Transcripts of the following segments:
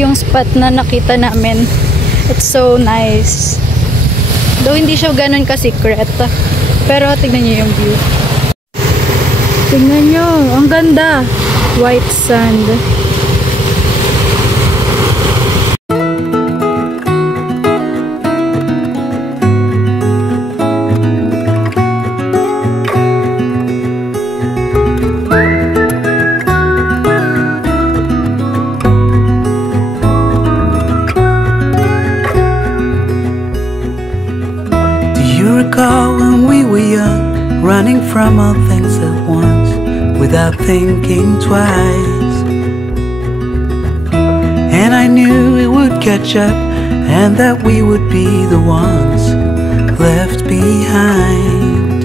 yung spot na nakita namin. It's so nice. Though hindi siya ganun ka-secret. Pero tignan niyo yung view. Tignan niyo, ang ganda. White sand. When we were young, running from all things at once, without thinking twice. And I knew it would catch up, and that we would be the ones left behind.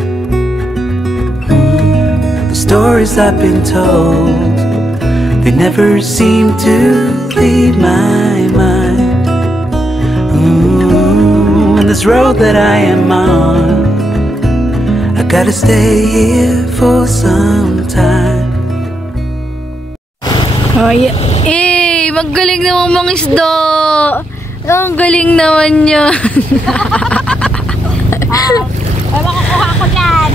The stories I've been told, they never seem to leave my mind. And this road that I am on, I gotta stay here for some time. Ay, magaling naman mga isda. Ang galing naman niya. Ay, makakuha ko dyan.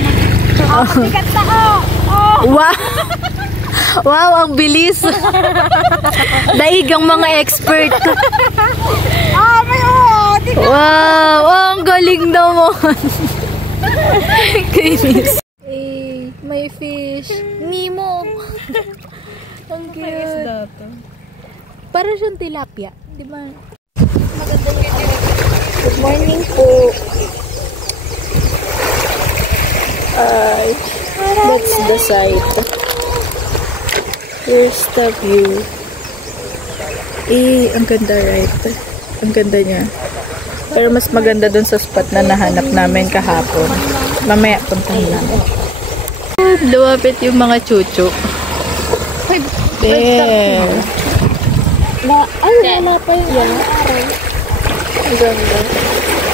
Bigat na ko. Wow! Wow, ang bilis. Daig ang mga expert. Wow, ang galing naman. Kainis. May fish. Nemo. Ang cute. Para siyang tilapia. Diba? Maganda yung good morning po. That's the site. Here's the view. Ang ganda, right? Ang ganda niya. Pero mas maganda dun sa spot na nahanap namin kahapon. Mamaya puntahan namin. Lumapit yung mga chuchu. There. Wala pa yung araw. Ang ganda.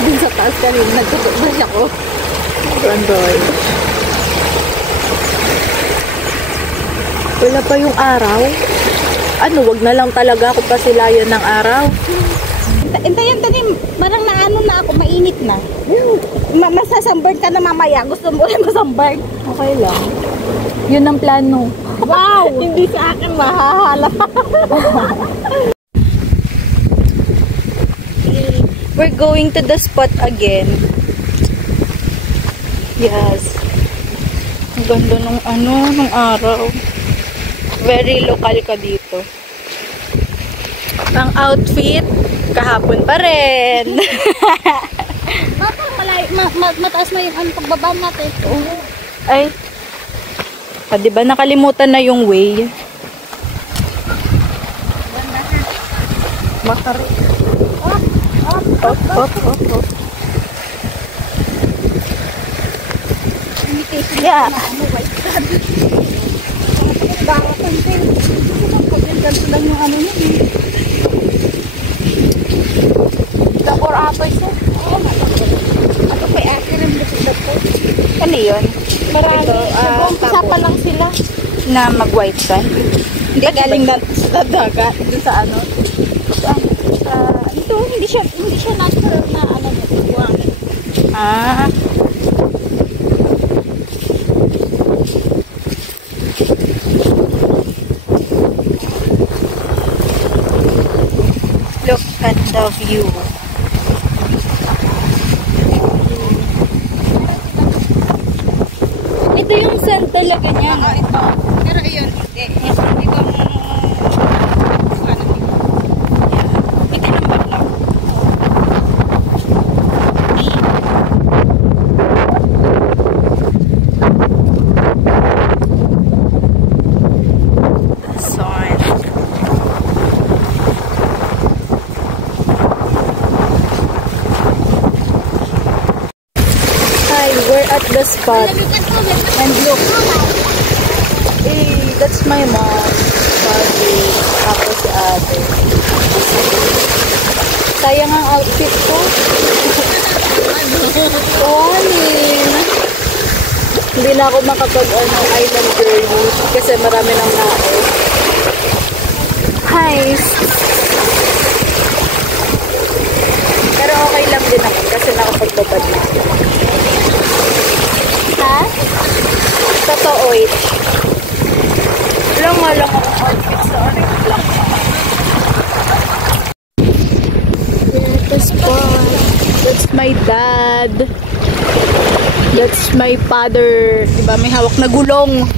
Dun sa taas kanina, nagtutubas ako. Android. Wala pa yung araw. Ano, wag na lang talaga ako pasilayan ng araw. Intayin tanim, parang naano na ako, mainit na. Masasunburn ka na mamaya. Gusto mo rin masunburn? Okay lang. Yun ang plano. Wow! Hindi sa akin mahahala. We're going to the spot again. Yes. Ang ganda nung araw. Very local ka dito. Ang outfit, kahapon pa rin. Mataas na yung pagbaba natin. Ay. Diba nakalimutan na yung way? Makari. Op. Yeah. Bakit ang pin? Ganito lang yung ano niya. Dabor apoy siya. Ato pa akin ang busit ko. Ano yun? Marami. Isa pa lang sila. Na mag-white sand? Hindi galing sa dagat. Dito sa ano. Ito, hindi siya natural na ano buwang. Look at the view. Ito yung sand talaga niya. Ito. Pero ayun, hindi. Ito yung bakla. We're at the spot and look, that's my mom, Bobby, ako si ate. Sayang ang outfit ko. Kuhanin. Hindi na ako makapag island journey kasi marami ng tao. Hi! okay lang din naman kasi nakapagbabad na. Ha? Totoo eh. Lang akong outfit sa orange lang. That's fun. That's my dad. That's my father. Diba may hawak na gulong.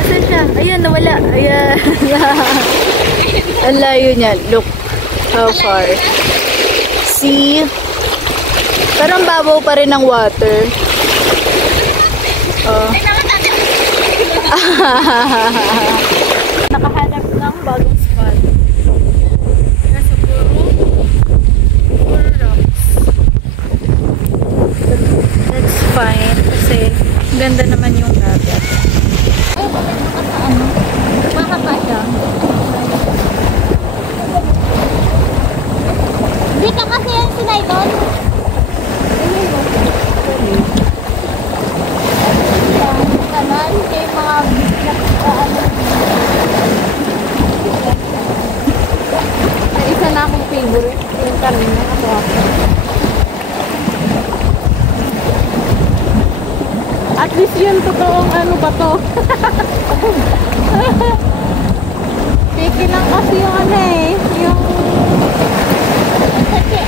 Nasaan siya? Ayan, nawala. Ayan. Ang layo niya. Look how far. See? Parang babaw pa rin ng water. Oh. Nakahanap ng bagong spot. Kasi puro rocks. That's fine. Kasi ganda naman yung dagat. Ay, makakasya. Dito kasi yung sinay doon. Kanan kay mga isa na akong favorite yung kanina ako. At least yun totoong ano ba to? Piki lang kasi yung ano eh, yung kasi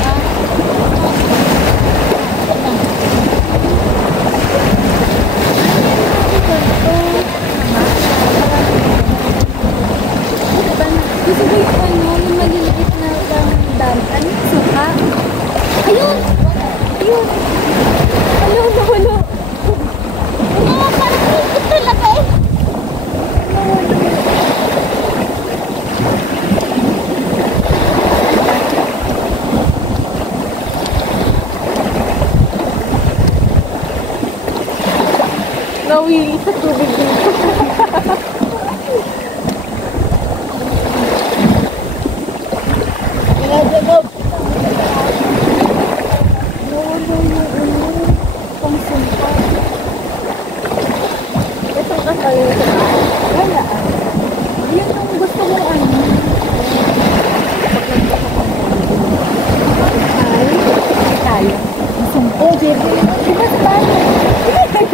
gusto ko yung ano, yung maliliit na dam. Ano? Suka? Ayun! Ayun! Ano? Ano? Ano? Parang ito talaga eh. Nawili sa tubig dito.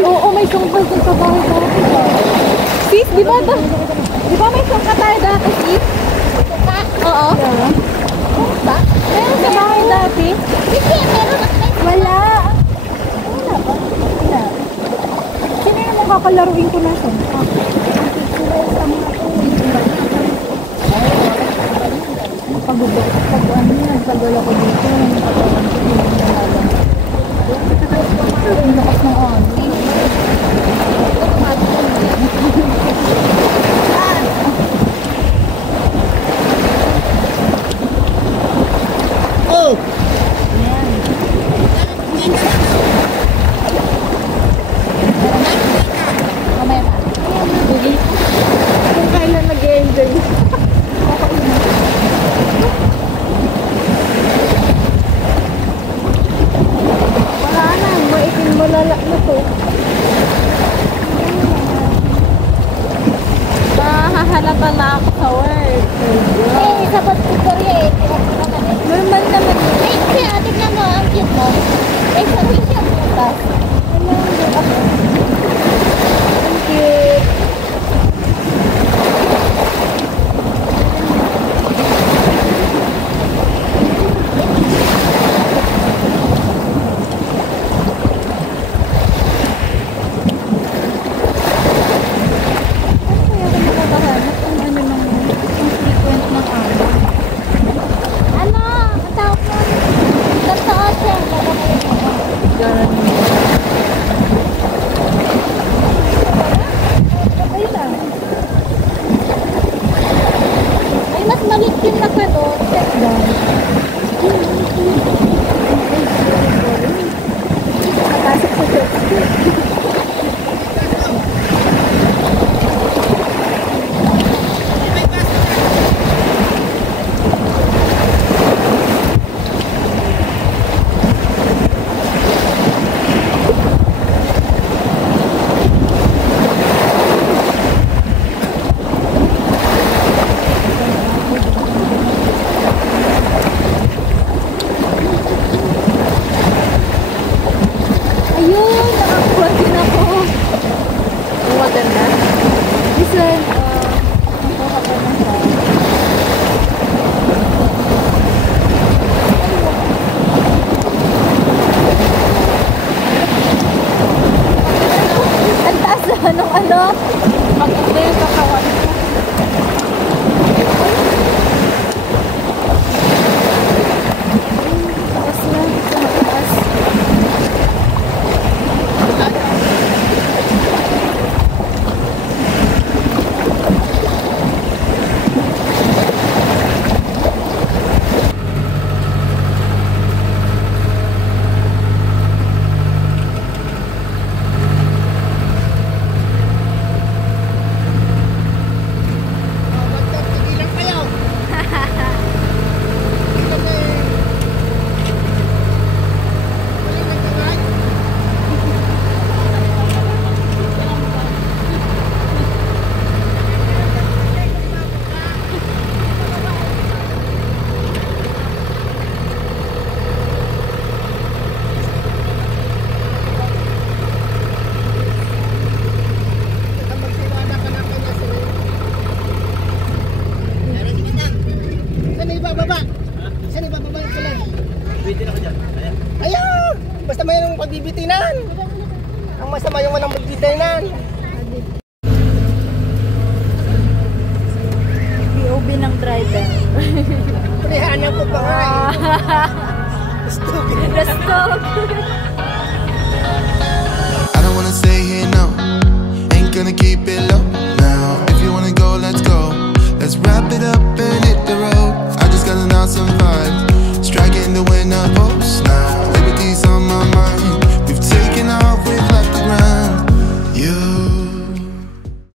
Oo, may sungkol sa bahay dati. Sis, di ba may sungka tayo dati, sis? Sungka? Oo. Sungka? Meron sa bahay dati? Hindi, meron na tayo. Wala. Wala ba? Wala. Sino yung makakalaruin ko na sungka? Sila sa mga nagpagwala ko dito. Ang lakas ng on. Oh! Mamaya pa. Kung kailan nag-enjoy. Wala na, maitin mo lalak na to. Mahahalata na ako sa work. Eh, sabat ko Korea eh. Normal naman. Eh, kaya tignan mo, ang cute mo. Eh, sabi siya butas. Ang cute. ano? Maganda yung kakawan mo. Taas na. Sa mataas. Ayaw! Basta mayroong pagbibitinan. Ang masama yung walang pagbibitinan. POV ng driver. Purihanan ko pa nga eh. Gusto.